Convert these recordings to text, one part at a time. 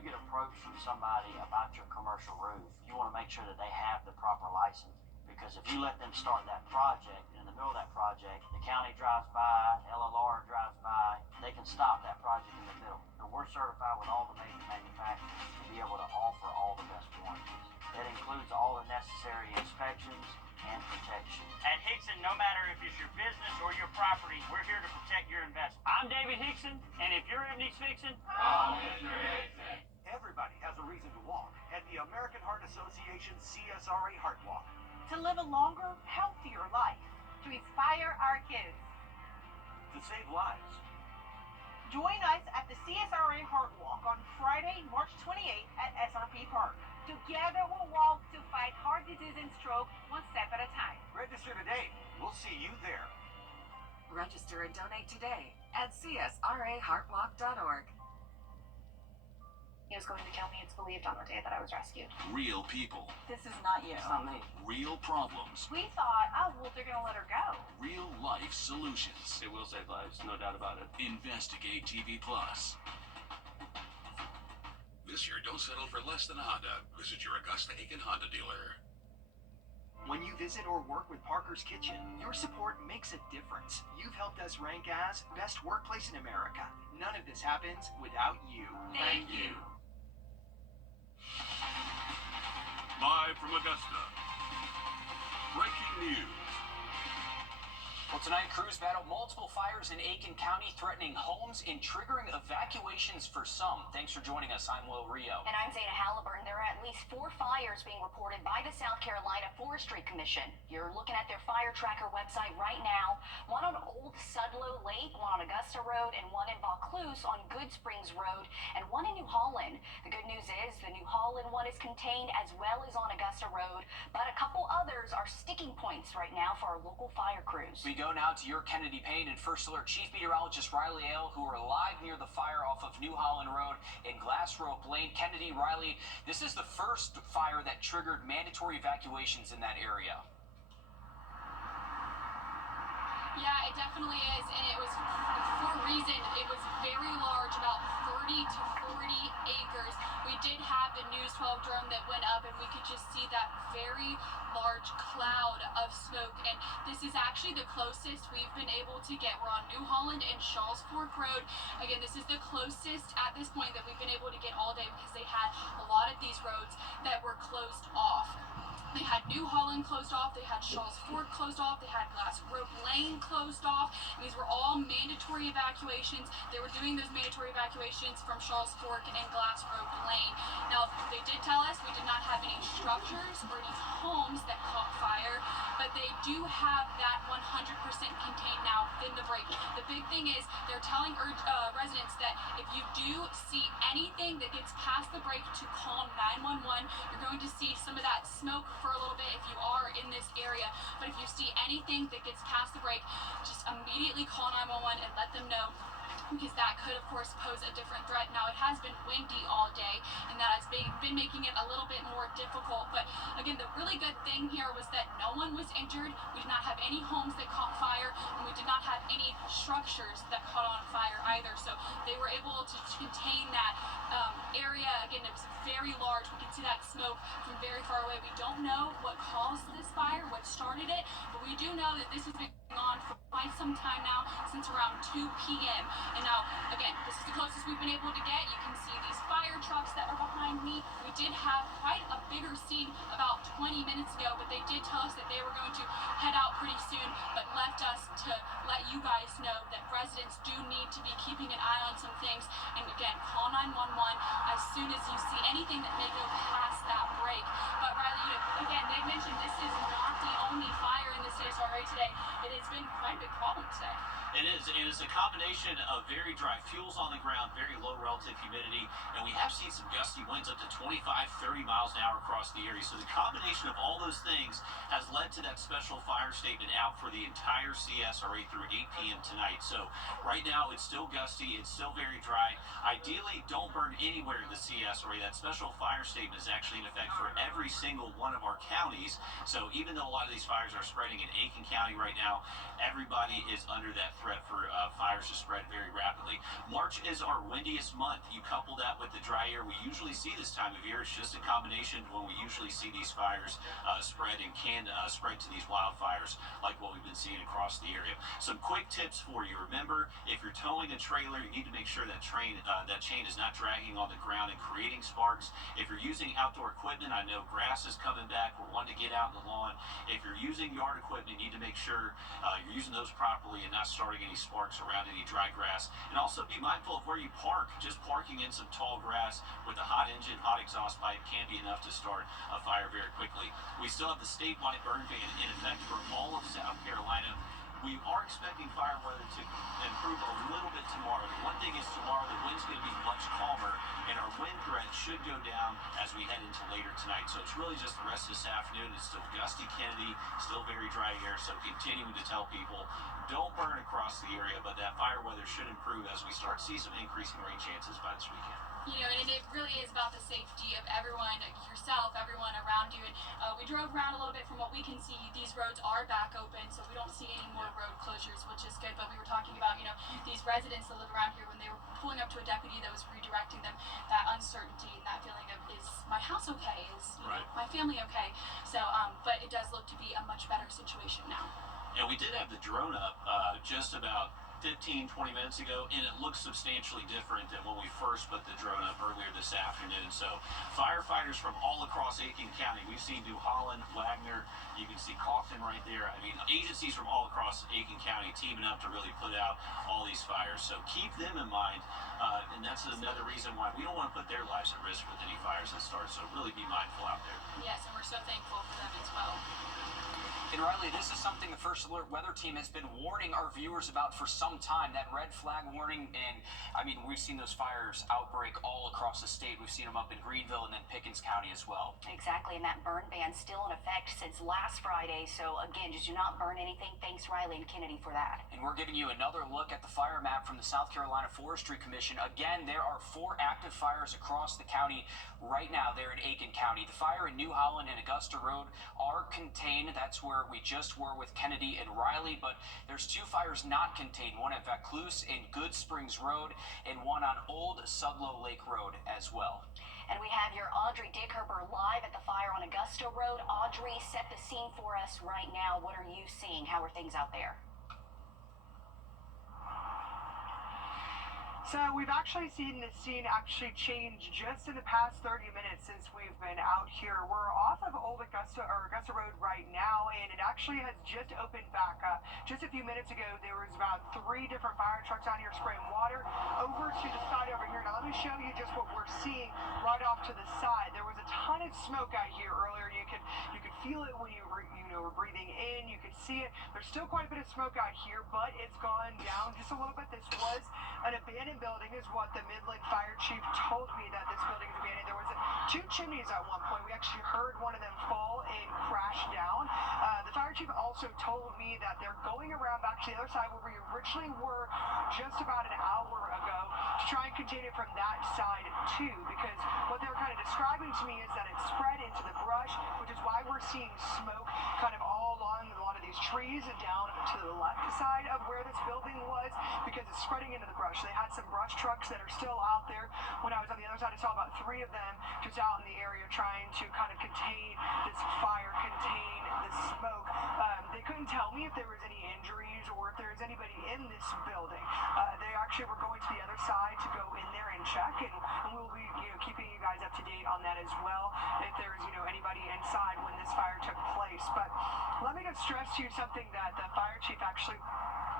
you get approached from somebody about your commercial roof, you want to make sure that they have the proper license. Because if you let them start that project, in the middle of that project, the county drives by, LLR drives by, they can stop that project in the middle. So we're certified with all the major manufacturers to be able to offer all the best warranties. That includes all the necessary inspections and protection. At Hickson, no matter if it's your business or your property, we're here to protect your investment. I'm David Hickson, and if your evening's fixing, call Mr. Hickson. Everybody has a reason to walk at the American Heart Association CSRA Heart Walk. To live a longer, healthier life. To inspire our kids. To save lives. Join us at the CSRA Heart Walk on Friday, March 28th at SRP Park. Together we'll walk to fight heart disease and stroke one step at a time. Register today. We'll see you there. Register and donate today at csraheartwalk.org. He was going to kill me, it's believed, on the day that I was rescued. Real people. This is not you. It's not me. Real problems. We thought, oh, well, they're going to let her go. Real life solutions. It will save lives, no doubt about it. Investigate TV Plus. This year, don't settle for less than a Honda. Visit your Augusta Aiken Honda dealer. When you visit or work with Parker's Kitchen, your support makes a difference. You've helped us rank as best workplace in America. None of this happens without you. Thank you. Live from Augusta. Breaking news. Well, tonight, crews battled multiple fires in Aiken County, threatening homes and triggering evacuations for some. Thanks for joining us. I'm Wrdw. And I'm Zeta Halliburton. There are at least 4 fires being reported by the South Carolina Forestry Commission. You're looking at their fire tracker website right now. One on Old Sudlow Lake, one on Augusta Road, and one in Vaucluse on Good Springs Road, and one in New Holland. The good news is the New Holland one is contained as well as on Augusta Road, but a couple others are sticking points right now for our local fire crews. We go now to your Kennedy Payne and First Alert Chief Meteorologist Riley Ale, who are live near the fire off of New Holland Road and Glass Rope Lane. Kennedy, Riley, this is the first fire that triggered mandatory evacuations in that area. Yeah, it definitely is, and it was for a reason. It was very large, about 30 to 40 acres. We did have the News 12 drone that went up, and we could just see that very large cloud of smoke, and this is actually the closest we've been able to get. We're on New Holland and Shaw's Fork Road. Again, this is the closest at this point that we've been able to get all day because they had a lot of these roads that were closed off. They had New Holland closed off, they had Shaw's Fork closed off, they had Glass Rope Lane closed off. These were all mandatory evacuations. They were doing those mandatory evacuations from Shaw's Fork and Glass Rope Lane. Now, they did tell us we did not have any structures or any homes that caught fire, but they do have that 100% contained now within the break. The big thing is they're telling residents that if you do see anything that gets past the break to call 911, you're going to see some of that smoke for a little bit if you are in this area. But if you see anything that gets past the break, just immediately call 911 and let them know, because that could, of course, pose a different threat. Now, it has been windy all day, and that has been making it a little bit more difficult. But again, the really good thing here was that no one was injured. We did not have any homes that caught fire, and we did not have any structures that caught on fire either. So they were able to contain that area. Again, it was very large. We could see that smoke from very far away. We don't know what caused this fire, what started it, but we do know that this has been going on for quite some time now, since around 2 p.m. And now, again, this is the closest we've been able to get. You can see these fire trucks that are behind me. We did have quite a bigger scene about 20 minutes ago, but they did tell us that they were going to head out pretty soon, but left us to let you guys know that residents do need to be keeping an eye on some things. And again, call 911 as soon as you see anything that may go past that break. But Riley, again, they mentioned this is not the only fire in the CSRA today. It has been quite a big problem today. It is a combination of very dry fuels on the ground, very low relative humidity, and we have seen some gusty winds up to 25, 30 miles an hour across the area. So the combination of all those things has led to that special fire statement out for the entire CSRA through 8 p.m. tonight. So right now it's still gusty, it's still very dry. Ideally, don't burn anywhere in the CSRA. That special fire statement is actually in effect for every single one of our counties. So even though a lot of these fires are spreading in Aiken County right now, everybody is under that threat for fires to spread very rapidly. March is our windiest month. You couple that with the the dry air we usually see this time of year. It's just a combination when we usually see these fires spread and can spread to these wildfires like what we've been seeing across the area. Some quick tips for you. Remember, if you're towing a trailer, you need to make sure that chain is not dragging on the ground and creating sparks. If you're using outdoor equipment, I know grass is coming back. We're wanting to get out in the lawn. If you're using yard equipment, you need to make sure you're using those properly and not starting any sparks around any dry grass. And also be mindful of where you park. Just parking in some tall grass with a hot engine, hot exhaust pipe can be enough to start a fire very quickly. We still have the statewide burn ban in effect for all of South Carolina. We are expecting fire weather to improve a little bit tomorrow. The one thing is tomorrow the wind's going to be much calmer and our wind threat should go down as we head into later tonight. So it's really just the rest of this afternoon. It's still gusty Kennedy, still very dry air. So continuing to tell people don't burn across the area, but that fire weather should improve as we start to see some increasing rain chances by this weekend. You know, and it really is about the safety of everyone, yourself, everyone around you. And we drove around a little bit. From what we can see, these roads are back open, so we don't see any more road closures, which is good. But we were talking about, you know, these residents that live around here, when they were pulling up to a deputy that was redirecting them, that uncertainty and that feeling of, is my house okay? Is my family okay? So, but it does look to be a much better situation now. And we did have the drone up just about 15-20 minutes ago, and it looks substantially different than when we first put the drone up earlier this afternoon. So firefighters from all across Aiken County, we've seen New Holland, Wagner, you can see Kaufman right there. I mean, agencies from all across Aiken County teaming up to really put out all these fires. So keep them in mind, and that's another reason why we don't want to put their lives at risk with any fires that start. So really be mindful out there. Yes, and we're so thankful for them as well. And Riley, this is something the First Alert Weather Team has been warning our viewers about for some time, that red flag warning. And I mean, we've seen those fires outbreak all across the state. We've seen them up in Greenville and then Pickens County as well. Exactly, and that burn ban's still in effect since last Friday. So again, just do not burn anything. Thanks, Riley and Kennedy, for that. And we're giving you another look at the fire map from the South Carolina Forestry Commission. Again, there are 4 active fires across the county right now there in Aiken County. The fire in New Holland and Augusta Road are contained. That's where we just were with Kennedy and Riley, but there's 2 fires not contained, one at Vaucluse and Good Springs Road and one on Old Sudlow Lake Road as well. And we have your Audrey Dickherber live at the fire on Augusta Road. Audrey, set the scene for us right now. What are you seeing? How are things out there? So we've actually seen the scene change just in the past 30 minutes since we've been out here. We're off of Old Augusta Road right now, and it actually has just opened back up. Just a few minutes ago, there was about 3 different fire trucks out here spraying water over to the side over here. Now let me show you just what we're seeing right off to the side. There was a ton of smoke out here earlier. You could feel it when you were breathing in. You could see it. There's still quite a bit of smoke out here, but it's gone down just a little bit. This was an abandoned building, is what the Midland Fire Chief told me, that this building is abandoned. There was 2 chimneys at one point. We actually heard one of them fall and crash down. The fire chief also told me that they're going around back to the other side where we originally were just about an hour ago to try and contain it from that side too, because what they're kind of describing to me is that it spread into the brush, which is why we're seeing smoke kind of all along a lot of these trees and down to the left side of where this building was, because it's spreading into the brush. They had some brush trucks that are still out there. When I was on the other side, I saw about 3 of them just out in the area trying to kind of contain this fire, contain the smoke. They couldn't tell me if there was any injuries or if there was anybody in this building. They actually were going to the other side to go in there and check, and we'll be keeping you guys up to date on that as well, if there's anybody inside when this fire took place. But let me just stress to you something that the fire chief actually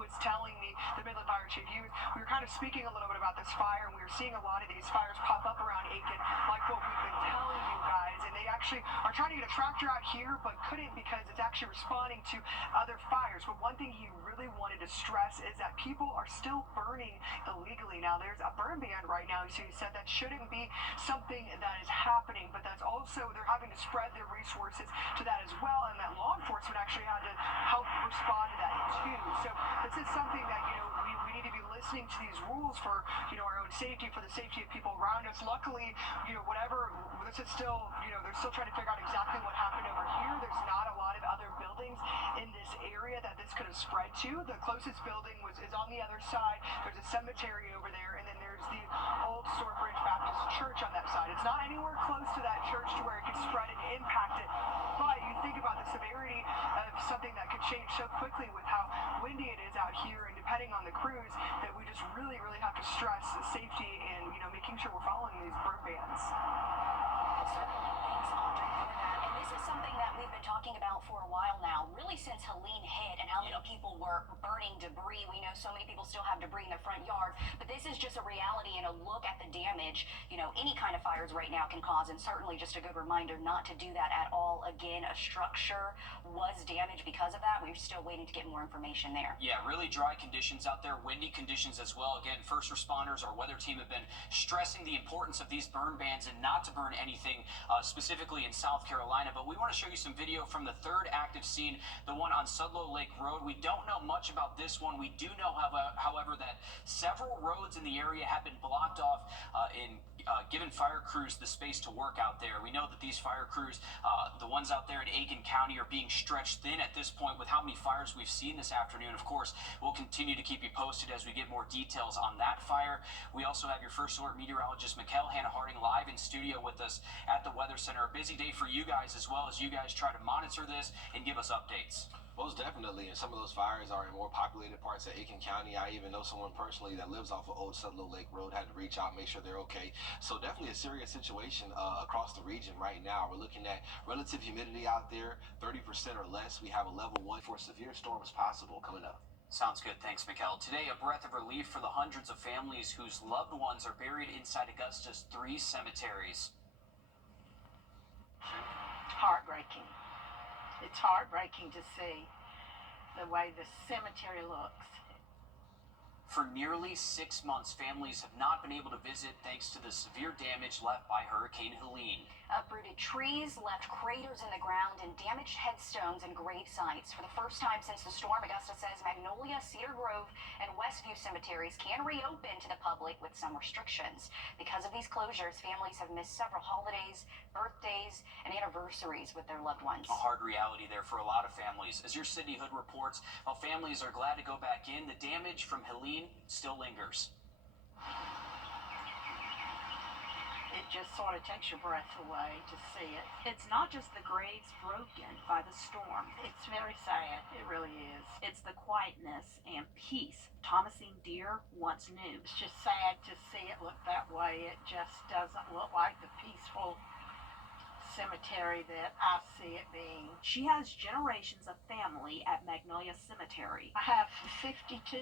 was telling me, the Midland Fire Chief. We were kind of speaking a little bit about this fire, and we were seeing a lot of these fires pop up around Aiken, like what we've been telling you guys, and they actually are trying to get a tractor out here, but couldn't because it's actually responding to other fires. But one thing he really wanted to stress is that people are still burning illegally. Now, there's a burn ban right now, so he said that shouldn't be something that is happening, but that's also, they're having to spread their resources to that as well, and that law enforcement actually had to help respond to that too. So this is something that, we need to be listening to these rules for, our own safety, for the safety of people around us. Luckily, this is still, they're still trying to figure out exactly what happened over here. There's not a lot of other buildings in this area that this could have spread to. The closest building is on the other side. There's a cemetery over there, and then there's the old Storebridge Baptist Church It's not anywhere close to that church to where it could spread and impact it. But you think about the severity of something that could change so quickly with how windy it is out here, and depending on the crews, that we just really have to stress safety and, making sure we're following these burn bans. Certainly. Thanks, Andre, for that. And this is something that we've been talking about for a while now, really since Helene hit and how many people were burning debris. We know so many people still have debris in their front yard, but this is just a reality and a look at the damage, any kind of fires right now can cause, and certainly just a good reminder not to do that at all. Again, a structure was damaged because of that. We're still waiting to get more information there. Yeah, really dry conditions out there, windy conditions as well. Again, first responders, our weather team have been stressing the importance of these burn bans and not to burn anything specifically in South Carolina. But we want to show you some video from the third active scene, the one on Sudlow Lake Road. We don't know much about this one. We do know, however, that several roads in the area have been blocked off giving fire crews the space to work out there. We know that these fire crews, the ones out there in Aiken County, are being stretched thin at this point with how many fires we've seen this afternoon. Of course, we'll continue to keep you posted as we get more details on that fire. We also have your First Alert meteorologist, Mikkel Hannah Harding, live in studio with us at the Weather Center. A busy day for you guys as well as you guys try to monitor this and give us updates. Most definitely, and some of those fires are in more populated parts of Aiken County. I even know someone personally that lives off of Old Sudlow Lake Road, had to reach out, make sure they're okay. So definitely a serious situation across the region right now. We're looking at relative humidity out there, 30% or less. We have a level 1 for severe storms possible coming up. Sounds good. Thanks, Mikkel. Today, a breath of relief for the hundreds of families whose loved ones are buried inside Augusta's 3 cemeteries. Heartbreaking. It's heartbreaking to see the way the cemetery looks. For nearly 6 months, families have not been able to visit thanks to the severe damage left by Hurricane Helene. Uprooted trees left craters in the ground and damaged headstones and grave sites. For the first time since the storm, Augusta says Magnolia, Cedar Grove, and Westview cemeteries can reopen to the public with some restrictions. Because of these closures, families have missed several holidays, birthdays, and anniversaries with their loved ones. A hard reality there for a lot of families. As your City Hood reports, while families are glad to go back in, the damage from Helene still lingers. It just sort of takes your breath away to see it. It's not just the graves broken by the storm. It's very sad. It really is. It's the quietness and peace Thomasine Deer once knew. It's just sad to see it look that way. It just doesn't look like the peaceful cemetery that I see it being. She has generations of family at Magnolia Cemetery. I have 52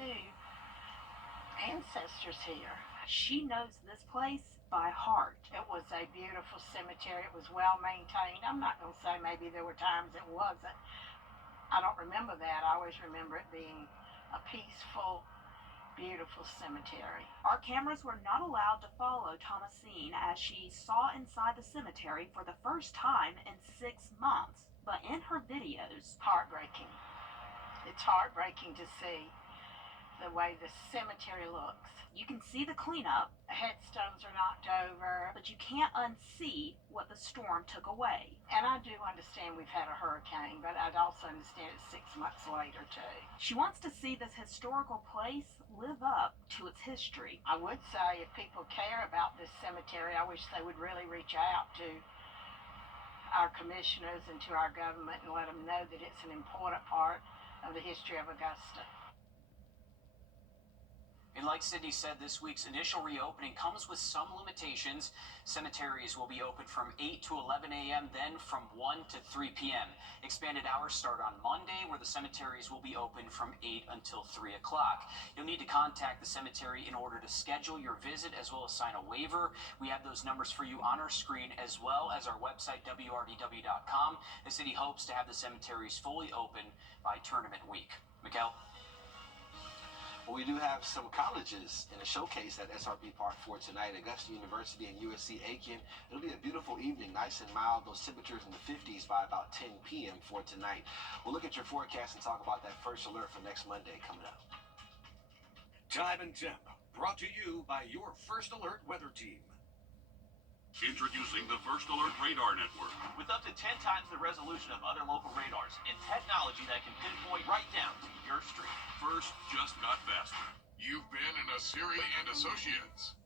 ancestors here. She knows this place by heart. It was a beautiful cemetery. It was well maintained. I'm not going to say maybe there were times it wasn't. I don't remember that. I always remember it being a peaceful, beautiful cemetery. Our cameras were not allowed to follow Thomasine as she saw inside the cemetery for the first time in 6 months. But in her videos, heartbreaking. It's heartbreaking to see the way the cemetery looks. You can see the cleanup. The headstones are knocked over. But you can't unsee what the storm took away. And I do understand we've had a hurricane, but I'd also understand it's 6 months later too. She wants to see this historical place live up to its history. I would say if people care about this cemetery, I wish they would really reach out to our commissioners and to our government and let them know that it's an important part of the history of Augusta. And like Sydney said, this week's initial reopening comes with some limitations. Cemeteries will be open from 8 to 11 a.m., then from 1 to 3 p.m. Expanded hours start on Monday, where the cemeteries will be open from 8 until 3 o'clock. You'll need to contact the cemetery in order to schedule your visit, as well as sign a waiver. We have those numbers for you on our screen, as well as our website, wrdw.com. The city hopes to have the cemeteries fully open by tournament week. Mikkel? Well, we do have some colleges in a showcase at SRP Park for tonight. Augusta University and USC Aiken. It'll be a beautiful evening, nice and mild. Those temperatures in the 50s by about 10 p.m. for tonight. We'll look at your forecast and talk about that first alert for next Monday coming up. Time and temp, brought to you by your First Alert weather team. Introducing the First Alert Radar Network. With up to 10 times the resolution of other local radars and technology that can pinpoint right down to your street. First just got faster. You've been in a Siri and Associates.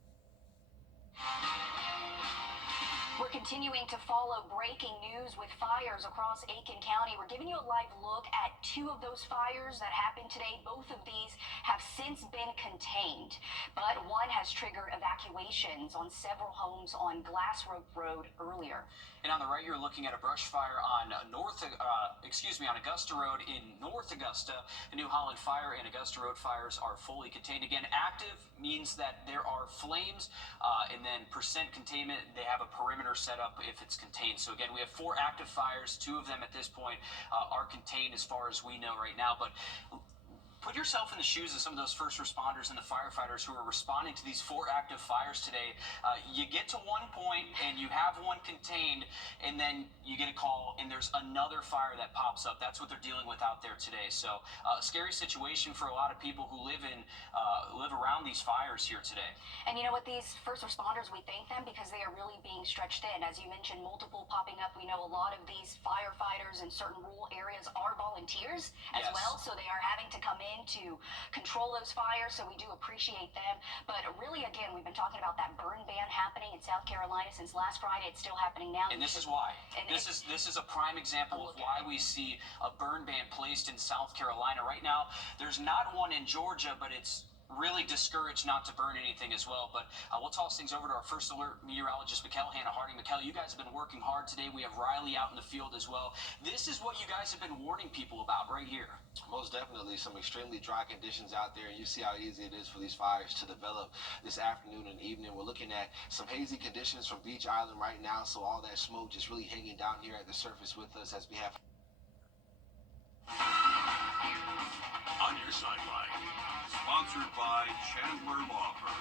We're continuing to follow breaking news with fires across Aiken County. We're giving you a live look at two of those fires that happened today. Both of these have since been contained, but one has triggered evacuations on several homes on Glassrope Road earlier. And on the right, you're looking at a brush fire on on Augusta Road in North Augusta. The New Holland fire and Augusta Road fires are fully contained. Again, active means that there are flames, and then percent containment, they have a perimeter set up if it's contained. So again, we have 4 active fires. 2 of them at this point are contained as far as we know right now. But put yourself in the shoes of some of those first responders and the firefighters who are responding to these 4 active fires today. You get to one point and you have one contained, and then you get a call and there's another fire that pops up. That's what they're dealing with out there today. So a scary situation for a lot of people who live around these fires here today. And you know what, these first responders, we thank them because they are really being stretched thin. As you mentioned, multiple popping up. We know a lot of these firefighters in certain rural areas are volunteers as well, so they are having to come in to control those fires, so we do appreciate them. But really, again, we've been talking about that burn ban happening in South Carolina since last Friday. It's still happening now. And this is why. This is a prime example of why we see a burn ban placed in South Carolina. Right now, there's not one in Georgia, but it's really discouraged not to burn anything as well. But we'll toss things over to our first alert meteorologist, Hannah Harding. You guys have been working hard today. We have Riley out in the field as well. This is what you guys have been warning people about right here. Most definitely some extremely dry conditions out there, and you see how easy it is for these fires to develop this afternoon and evening. We're looking at some hazy conditions from Beach Island right now, so all that smoke just really hanging down here at the surface with us as we have On Your Sideline, sponsored by Chandler Law Firm.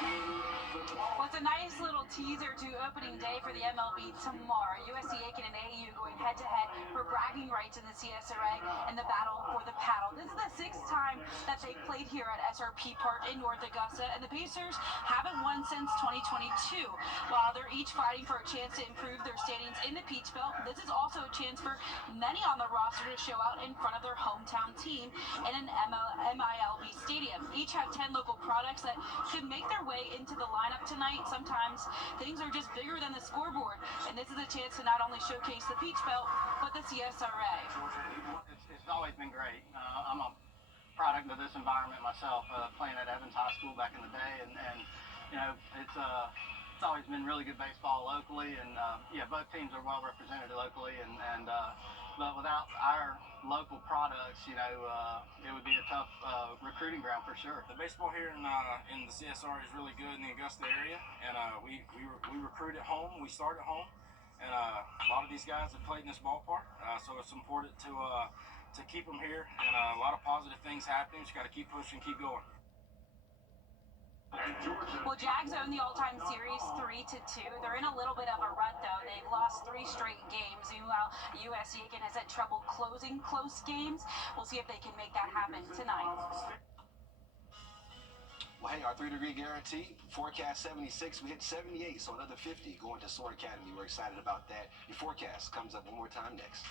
Well, it's a nice little teaser to opening day for the MLB tomorrow. USC Aiken and AAU going head-to-head for bragging rights in the CSRA and the battle for the paddle. This is the 6th time that they've played here at SRP Park in North Augusta, and the Pacers haven't won since 2022. While they're each fighting for a chance to improve their standings in the Peach Belt, this is also a chance for many on the roster to show out in front of their hometown team in an MILB stadium. Each have 10 local products that could make their way into the lineup tonight. Sometimes things are just bigger than the scoreboard, and this is a chance to not only showcase the Peach Belt, but the CSRA. It's always been great. I'm a product of this environment myself, playing at Evans High School back in the day, and you know, it's always been really good baseball locally, and both teams are well represented locally, but without our local products, you know, it would be a tough recruiting ground for sure. The baseball here in the CSR is really good in the Augusta area, and we recruit at home, we start at home, and a lot of these guys have played in this ballpark, so it's important to keep them here, and a lot of positive things happening. Just got to keep pushing, keep going. Well, Jags own the all-time series 3-2. They're in a little bit of a rut, though. They've lost 3 straight games. Meanwhile, USC Aiken has had trouble closing close games. We'll see if they can make that happen tonight. Well, hey, our 3-degree guarantee, forecast 76, we hit 78, so another 50 going to Sword Academy. We're excited about that. Your forecast comes up one more time next.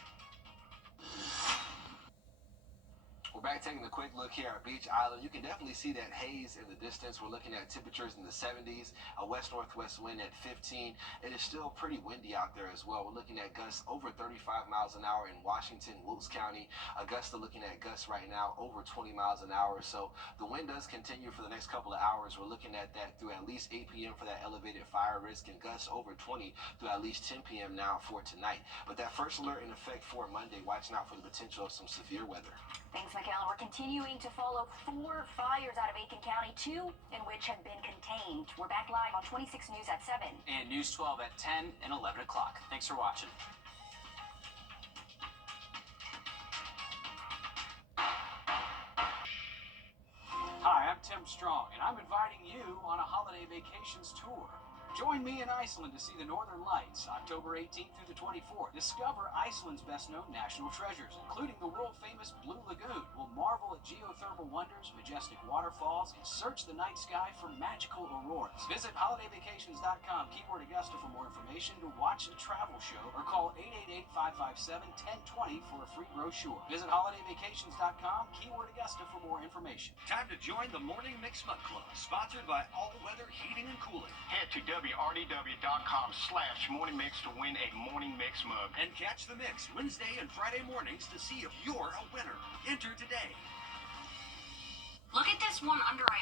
We're back taking a quick look here at Beach Island. You can definitely see that haze in the distance. We're looking at temperatures in the 70s, a west-northwest wind at 15. It is still pretty windy out there as well. We're looking at gusts over 35 miles an hour in Washington, Wilkes County. Augusta looking at gusts right now over 20 miles an hour. So the wind does continue for the next couple of hours. We're looking at that through at least 8 p.m. for that elevated fire risk, and gusts over 20 through at least 10 p.m. now for tonight. But that first alert in effect for Monday, watching out for the potential of some severe weather. Thanks, Michaela. We're continuing to follow 4 fires out of Aiken County, 2 in which have been contained. We're back live on 26 News at 7. And News 12 at 10 and 11 o'clock. Thanks for watching. Hi, I'm Tim Strong, and I'm inviting you on a holiday vacations tour. Join me in Iceland to see the Northern Lights, October 18th through the 24th. Discover Iceland's best-known national treasures, including the world-famous Blue Lagoon. We'll marvel at geothermal wonders, majestic waterfalls, and search the night sky for magical auroras. Visit holidayvacations.com, keyword Augusta, for more information, to watch a travel show, or call 888-557-1020 for a free brochure. Visit holidayvacations.com, keyword Augusta, for more information. Time to join the Morning Mix Mud Club, sponsored by All Weather Heating and Cooling. Head to www.rdw.com/morning mix to win a morning mix mug. And catch the mix Wednesday and Friday mornings to see if you're a winner. Enter today. Look at this one under eye